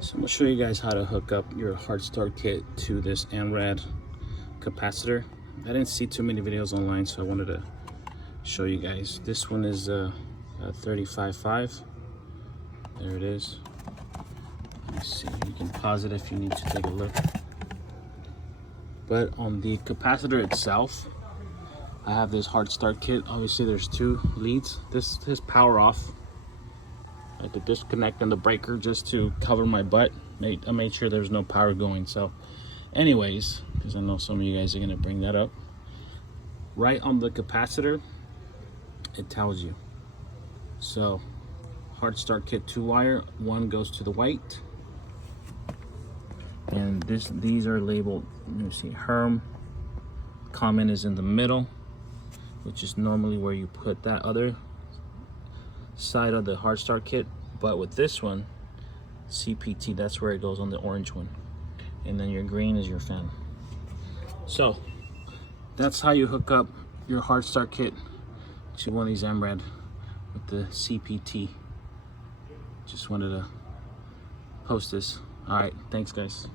So I'm gonna show you guys how to hook up your hard start kit to this AMRAD capacitor. I didn't see too many videos online, so I wanted to show you guys. This one is a 35.5. There it is. Let's see, you can pause it if you need to take a look. But on the capacitor itself, I have this hard start kit. Obviously there's two leads. This is power off. I had to disconnect on the breaker just to cover my butt. I made sure there's no power going. So anyways, because I know some of you guys are gonna bring that up, right on the capacitor it tells you. So hard start kit 2-wire, one goes to the white, and these are labeled, let me see, Herm. Common is in the middle, which is normally where you put that other side of the hard start kit. But with this one, CPT, that's where it goes on the orange one, and then your green is your fan. So that's how you hook up your hard start kit to one of these AMRAD with the CPT. Just wanted to post this. All right, thanks guys.